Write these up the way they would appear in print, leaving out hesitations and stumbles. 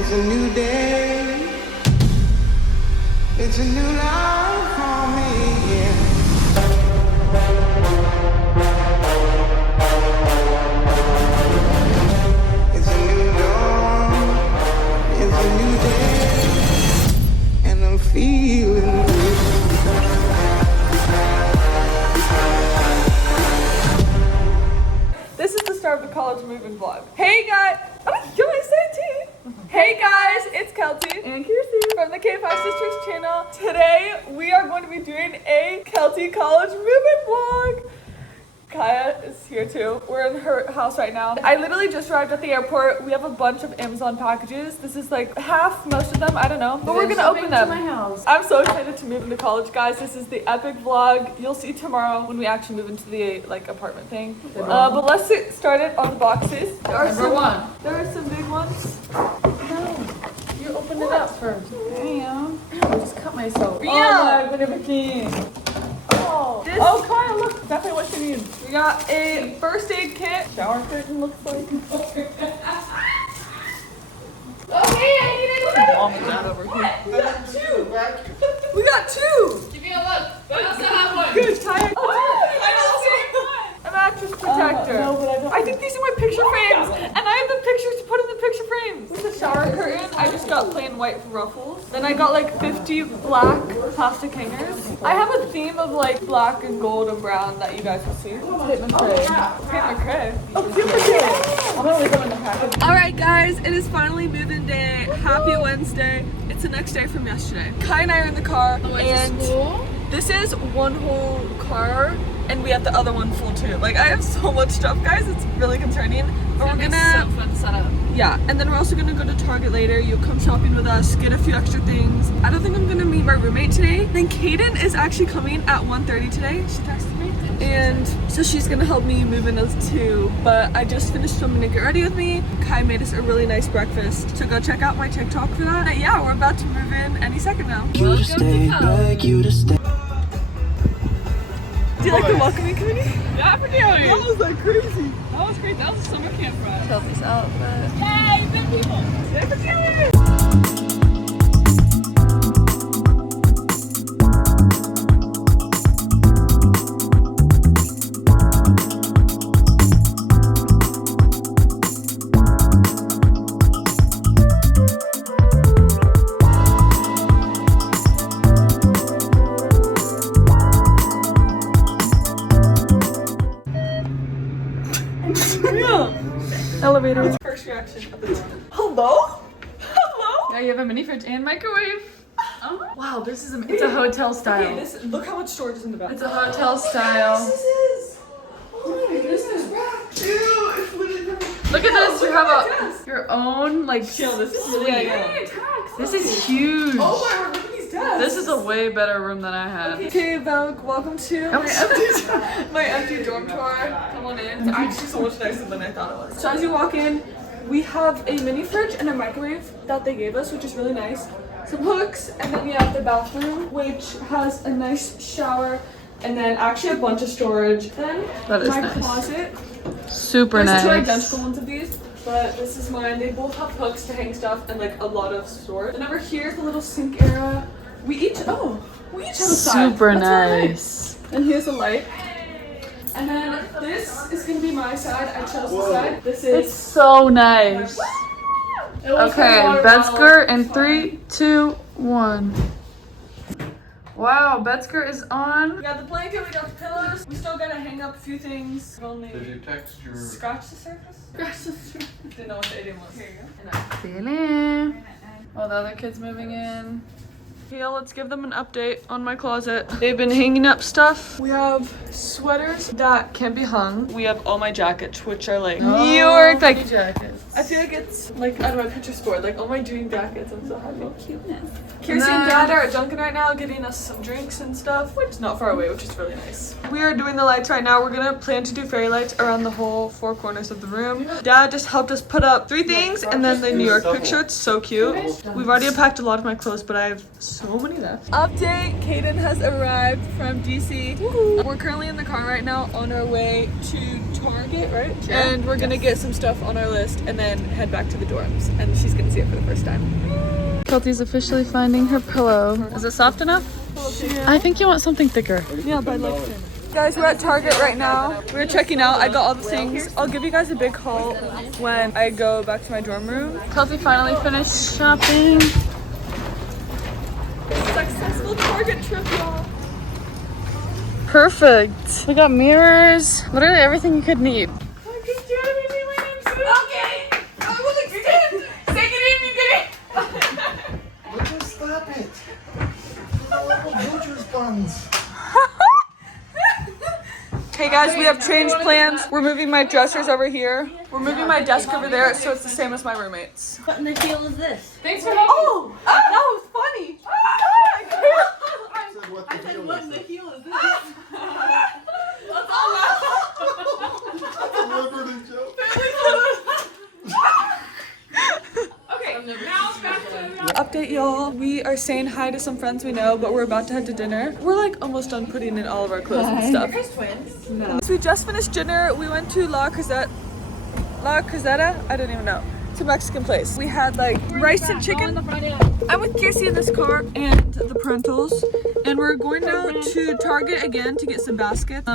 It's a new day. It's a new life for me, yeah. It's a new dawn. It's a new day. And I'm feeling good. This is the start of the college moving vlog. Hey guys! Oh, you want to say it too? Hey guys, it's Kelty and Kirsty from the K5 Sisters channel. Today we are going to be doing a Kelty college moving vlog. Kaya is here too. We're in her house right now. I literally just arrived at the airport. We have a bunch of Amazon packages. This is like half, most of them, I don't know. But we're gonna open them. My house. I'm so excited to move into college, guys. This is the epic vlog. You'll see tomorrow when we actually move into the like apartment thing. But let's get started on the boxes. There are some big ones. No, you open it up first. Damn. I just cut myself. Yeah. Oh my goodness. This, Oh, Kyle, look, definitely what you need. we got a first aid kit. Shower curtain looks like. Okay, I need it. Mom and dad over here. We got two. We got two. Give me a look. I also have one. Good, Kaya. A mattress protector. No, but I don't. I think these are my picture frames, and I have the pictures to put in the picture frames. With the shower curtain, I just got plain white ruffles. Then I got like 50 black plastic hangers. I have a theme of like black and gold and brown that you guys will see. Paper tray. Paper cray. Oh, paper tray. I'm only going to package. All right, guys, it is finally moving day. Happy Wednesday. It's the next day from yesterday. Kai and I are in the car, and this is one whole car, and we have the other one full too. Like, I have so much stuff, guys. It's really concerning. But we're gonna, so fun setup. yeah. And then we're also gonna go to Target later. You'll come shopping with us, get a few extra things. I don't think I'm gonna meet my roommate today. Then Kaden is actually coming at 1:30 today. She texted me. And so she's gonna help me move in as too. But I just finished filming to get ready with me. Kai made us a really nice breakfast. So go check out my TikTok for that. But yeah, we're about to move in any second now. You to stay, beg you to stay. Do you like the welcoming committee? Yeah, for doing it. That was like crazy. That was great. That was a summer camp ride. Kelty's outfit. Yay, big people. Yeah, for doing it. Elevator. First reaction of the morning. Hello? Hello? Yeah, you have a mini fridge and microwave. Oh, wow, this is it's a hotel style. Okay, this, look how much storage is in the back. It's a hotel style. This is. Oh my goodness, rack. Ew, it's literally perfect. Look at this. You have Yes. your own like. Chill, this is suite. really This is huge. Oh my word, look at these desks. This is a way better room than I had. Okay, Vogue, welcome to my empty dorm tour. Come on in. It's actually so much nicer than I thought it was. So as you walk in, we have a mini fridge and a microwave that they gave us, which is really nice. Some hooks, and then we have the bathroom, which has a nice shower, and then actually a bunch of storage. Then That is my nice. closet. Super There's two nice. identical ones of these, but this is mine. They both have hooks to hang stuff and like a lot of storage. And over here is the little sink area. We each have a side. Super That's really nice. And here's a light. And then this is gonna be my side. I chose this side. This It's is so nice. it was Okay, my water bed bottle. skirt in 3, 2, 1. Wow, bed skirt is on. We got the blanket, we got the pillows. We still gotta hang up a few things. We've only Did you text your... scratch the surface. Scratch the surface. Didn't know what the idiom was. Here you go. Feeling. Oh, the other kid's moving in. Yeah, let's give them an update on my closet. They've been hanging up stuff. We have sweaters that can be hung. We have all my jackets, which are like New York, like jackets. I feel like it's like out of my Pinterest board, like all my dream jackets. I'm so happy. Cuteness. Kirsty and Dad are at Dunkin' right now getting us some drinks and stuff, which is not far away, which is really nice. We are doing the lights right now. We're gonna plan to do fairy lights around the whole four corners of the room. Dad just helped us put up 3 things and then the New York picture. It's so cute. We've already unpacked a lot of my clothes, but I have so many left. Update, Kaden has arrived from DC. We're currently in the car right now on our way to Target, right? Sure. And we're gonna get some stuff on our list and then head back to the dorms. And she's gonna see it for the first time. Kelty's officially finding her pillow. Is it soft enough? I think you want something thicker. Yeah, but I like thin. Guys, we're at Target right now. We're checking out. I got all the things. I'll give you guys a big haul when I go back to my dorm room. Kelty finally finished shopping. Successful Target trip, y'all. Perfect. We got mirrors, literally everything you could need. Okay. I will extend. Take it in, you get it. Would you stop it? Butcher's buns. Hey guys, we have changed plans. We're moving my dressers over here. We're moving my desk over there, so it's the same as my roommates. What in the hell is this? Thanks for helping. Oh, that was funny. I said, what in the hell is this? Update y'all, we are saying hi to some friends we know, but we're about to head to dinner. We're like almost done putting in all of our clothes and stuff. Twins? No. So we just finished dinner. We went to La Cruzeta? I don't even know. It's a Mexican place. We had like rice and chicken. I'm with Kiersey in this car and the parentals. And we're going now to Target again to get some baskets.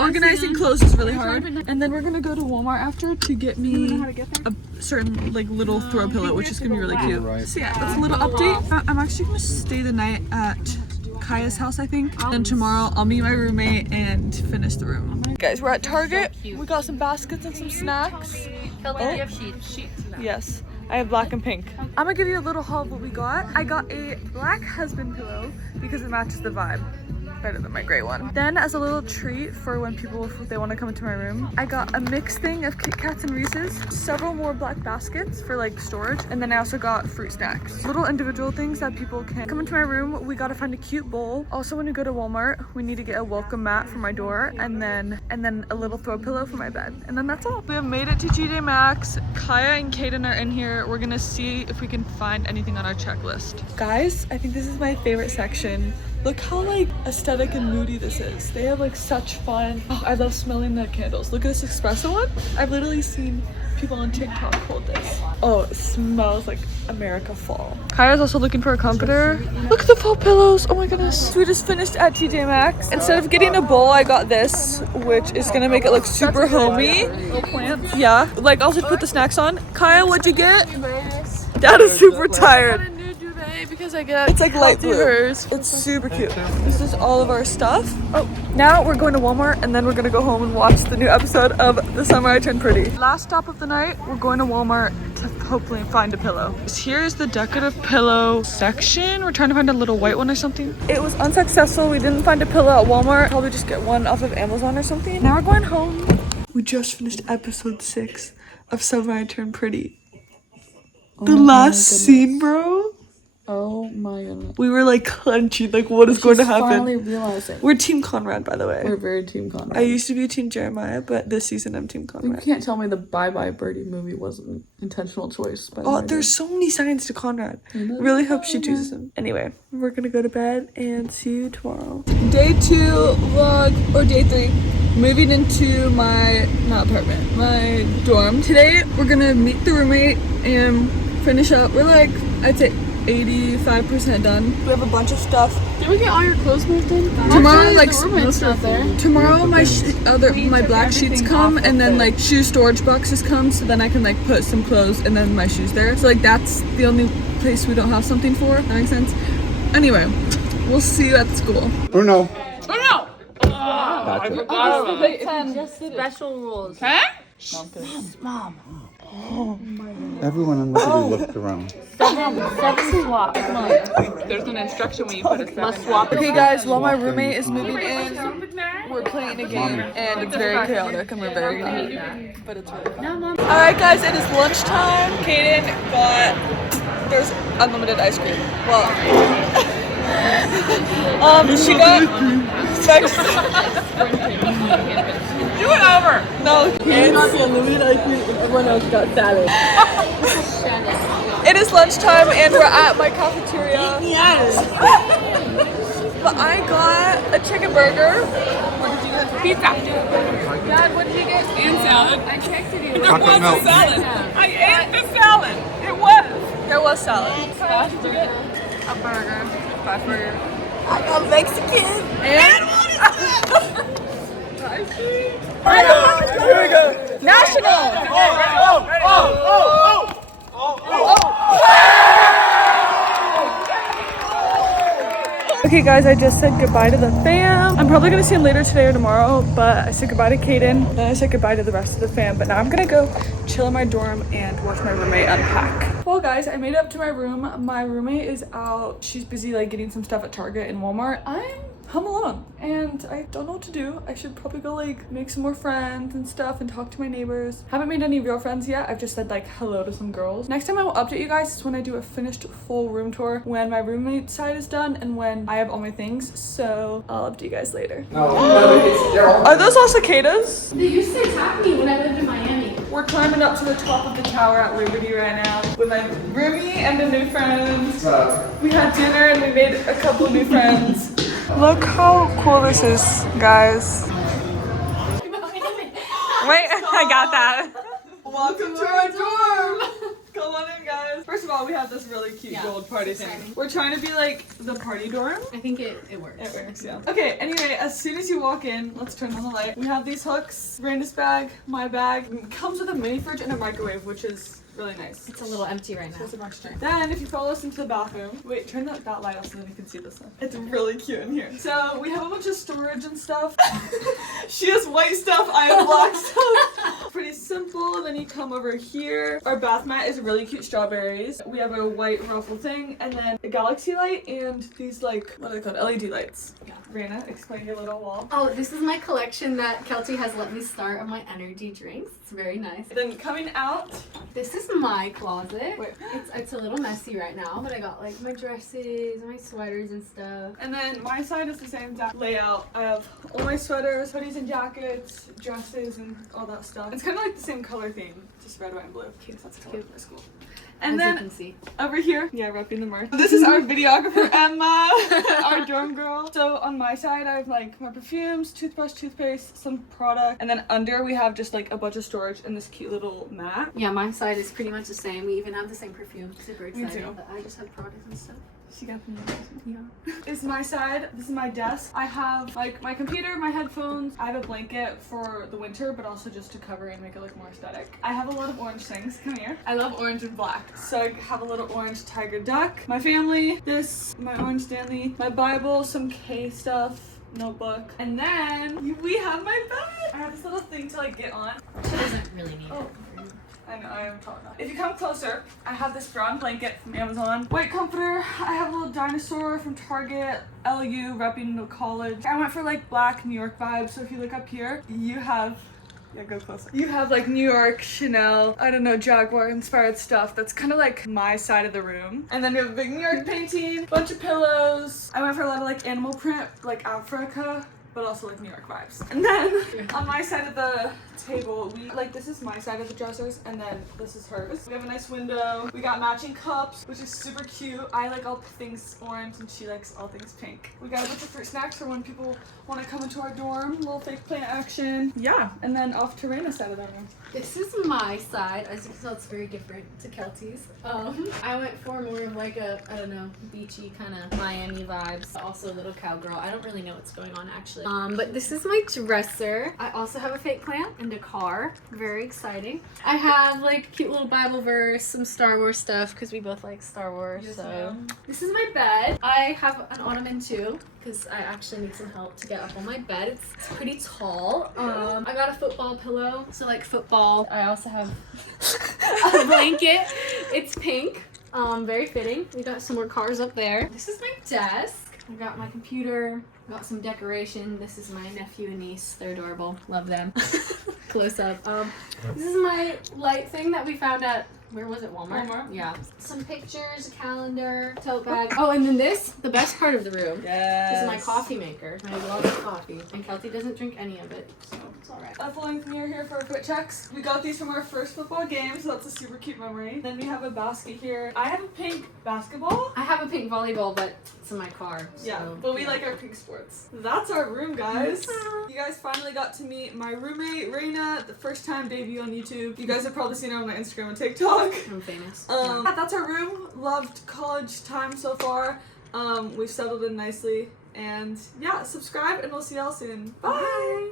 Organizing clothes is really hard. And then we're gonna go to Walmart after to get me a certain like little throw pillow, which is gonna be really cute. So yeah, that's a little update. I'm actually gonna stay the night at Kaya's house, I think. And tomorrow I'll meet my roommate and finish the room. Guys, we're at Target. We got some baskets and some snacks. Kelty, do you have sheets? Yes, I have black and pink. I'm gonna give you a little haul of what we got. I got a black husband pillow because it matches the vibe better than my gray one. Then as a little treat for when people, if they want to come into my room, I got a mixed thing of Kit Kats and Reese's, several more black baskets for like storage, and then I also got fruit snacks. Little individual things that people can come into my room. We gotta find a cute bowl. Also, when we go to Walmart, we need to get a welcome mat for my door, and then a little throw pillow for my bed. And then that's all. We have made it to TJ Maxx. Kaya and Kaden are in here. We're gonna see if we can find anything on our checklist. Guys, I think this is my favorite section. Look how like aesthetic and moody this is. They have like such fun. Oh, I love smelling the candles. Look at this espresso one. I've literally seen people on TikTok hold this. Oh, it smells like America fall. Kaya's also looking for a comforter. Look at the fall pillows. Oh my goodness. So we just finished at TJ Maxx. Instead of getting a bowl, I got this, which is gonna make it look super homey. Little plants. Yeah. Like also to put the snacks on. Kaya, what'd you get? Dad is super tired. Because I got it's like light blue. Hers. It's super cute. This is all of our stuff. Oh, now we're going to Walmart and then we're gonna go home and watch the new episode of The Summer I Turned Pretty. Last stop of the night, we're going to Walmart to hopefully find a pillow. Here's the decorative pillow section. We're trying to find a little white one or something. It was unsuccessful. We didn't find a pillow at Walmart. Probably just get one off of Amazon or something. Now we're going home. We just finished episode 6 of Summer I Turned Pretty. The last scene, bro. Oh my goodness. We were like clenching, like what is going to happen? Finally realizing. We're Team Conrad, by the way. We're very Team Conrad. I used to be Team Jeremiah, but this season I'm Team You Conrad. can't tell me the Bye Bye Birdie movie wasn't an intentional choice. By the Oh, writer. there's so many signs to Conrad. Really hope she chooses him. Anyway, we're gonna go to bed and see you tomorrow. Day 2 vlog, or day 3. Moving into my, not apartment, my dorm. Today, we're gonna meet the roommate and finish up. We're like, I'd say 85% done. We have a bunch of stuff. Did we get all your clothes moved in? Tomorrow, like the roommate's not there. tomorrow, my my black sheets come, and then like shoe storage boxes come, so then I can like put some clothes and then my shoes there. So like that's the only place we don't have something for. That makes sense. Anyway, we'll see you at school. Bruno. Just special rules. Everyone unlimited looked around. Seven swap. Come on. There's an instruction when you put a 7. Must swap. Okay guys, while my roommate is moving in, we're playing a game and it's very chaotic and we're very late, but it's really fun. Alright guys, it is lunchtime. Kaden got, there's unlimited ice cream. Well, she got do it over! No, Kaden got the unlimited ice cream and everyone else got salad. It is lunchtime and we're at my cafeteria. But I got a chicken burger. What did you get? Pizza. Dad, what did you get? And salad. I texted you. Chocolate milk. Salad. I ate the salad. It was. There was salad. What did you get? A burger. Fast burger. I got Mexican. And what is that? Here we go. National. Okay guys, I just said goodbye to the fam. I'm probably gonna see him later today or tomorrow, but I said goodbye to Kaden, then I said goodbye to the rest of the fam, but now I'm gonna go chill in my dorm and watch my roommate unpack. Well guys, I made it up to my room. My roommate is out. She's busy like getting some stuff at Target and Walmart. I'm home alone and I don't know what to do. I should probably go like make some more friends and stuff and talk to my neighbors. Haven't made any real friends yet. I've just said like hello to some girls. Next time I will update you guys is when I do a finished full room tour, when my roommate's side is done and when I have all my things. So I'll update you guys later. Are those all cicadas? They used to attack me when I lived in Miami. We're climbing up to the top of the tower at Liberty right now with my roomie and the new friends. We had dinner and we made a couple of new friends. Look how cool this is, guys. Wait, I got that. Welcome to our dorm. Come on in, guys. First of all, we have this really cute gold party thing. We're trying to be like the party dorm. I think it works. It works, yeah. Okay, anyway, as soon as you walk in, let's turn on the light. We have these hooks, Brandon's bag, my bag. It comes with a mini fridge and a microwave, which is really nice. It's a little empty right now. There's a bunch of things. Then, if you follow us into the bathroom, wait, turn that light off so then you can see this one. It's really cute in here. So, we have a bunch of storage and stuff. She has white stuff, I have black stuff. Pretty simple. Then you come over here. Our bath mat is really cute strawberries. We have a white ruffle thing, and then a galaxy light, and these like, what are they called? LED lights. Yeah. Raina, explain your little wall. Oh, this is my collection that Kelty has let me start of my energy drinks. It's very nice. Then coming out. This is my closet. Wait. It's a little messy right now, but I got like my dresses, my sweaters and stuff. And then my side is the same exact layout. I have all my sweaters, hoodies and jackets, dresses and all that stuff. It's kind of like the same color theme, just red, white, and blue. Cute. That's Cute. That's cool. And As then you can see. over here, yeah, repping the merch. This is our videographer, Emma, our dorm girl. So on my side, I have like my perfumes, toothbrush, toothpaste, some product. And then under we have just like a bunch of storage and this cute little mat. Yeah, my side is pretty much the same. We even have the same perfume. Super Me excited. too. But I just have products and stuff. She got the Yeah. This is my side. This is my desk. I have like my computer, my headphones. I have a blanket for the winter, but also just to cover and make it look more aesthetic. I have a lot of orange things. Come here. I love orange and black. So I have a little orange tiger duck. My family. This, my orange Stanley. My Bible, some K stuff. Notebook. And then we have my bed. I have this little thing to like get on. She doesn't really need Oh. I know, I am tall enough. If you come closer, I have this brown blanket from Amazon. White comforter. I have a little dinosaur from Target. LU, repping the college. I went for like black New York vibes. So if you look up here, you have, yeah, go closer. You have like New York, Chanel, I don't know, Jaguar inspired stuff. That's kind of like my side of the room. And then we have a big New York painting, bunch of pillows. I went for a lot of like animal print, like Africa, but also like New York vibes. And then on my side of the table, we like, this is my side of the dressers and then this is hers. We have a nice window. We got matching cups, which is super cute. I like all things orange and she likes all things pink. We got a bunch of fruit snacks for when people want to come into our dorm. Little fake plant action. Yeah, and then off to Raina's side of the room. This is my side. As you can tell, it's very different to Kelty's. I went for more of like a, I don't know, beachy kind of Miami vibes. Also a little cowgirl. I don't really know what's going on actually. But this is my dresser. I also have a fake plant and a car. Very exciting. I have like cute little Bible verse, some Star Wars stuff because we both like Star Wars. Yes, so ma'am. this is my bed. I have an ottoman too, because I actually need some help to get up on my bed. It's pretty tall. I got a football pillow, so like football. I also have a blanket. It's pink. Very fitting. We got some more cars up there. This is my desk. I got my computer. Got some decoration. This is my nephew and niece. They're adorable. Love them. Close up. This is my light thing that we found at Where was it? Walmart? Walmart. Yeah. Some pictures, a calendar, tote bag. Oh, and then this, the best part of the room. Yes. This is my coffee maker. I love coffee. And Kelty doesn't drink any of it, so it's alright. Following me here for our fit checks. We got these from our first football game, so that's a super cute memory. Then we have a basket here. I have a pink basketball. I have a pink volleyball, but it's in my car. So, Yeah, but we like our pink sports. That's our room, guys. You guys finally got to meet my roommate, Raina, the first time debut on YouTube. You guys have probably seen her on my Instagram and TikTok. I'm famous. Yeah, that's our room. Loved college time so far. We've settled in nicely. And yeah, subscribe and we'll see y'all soon. Bye!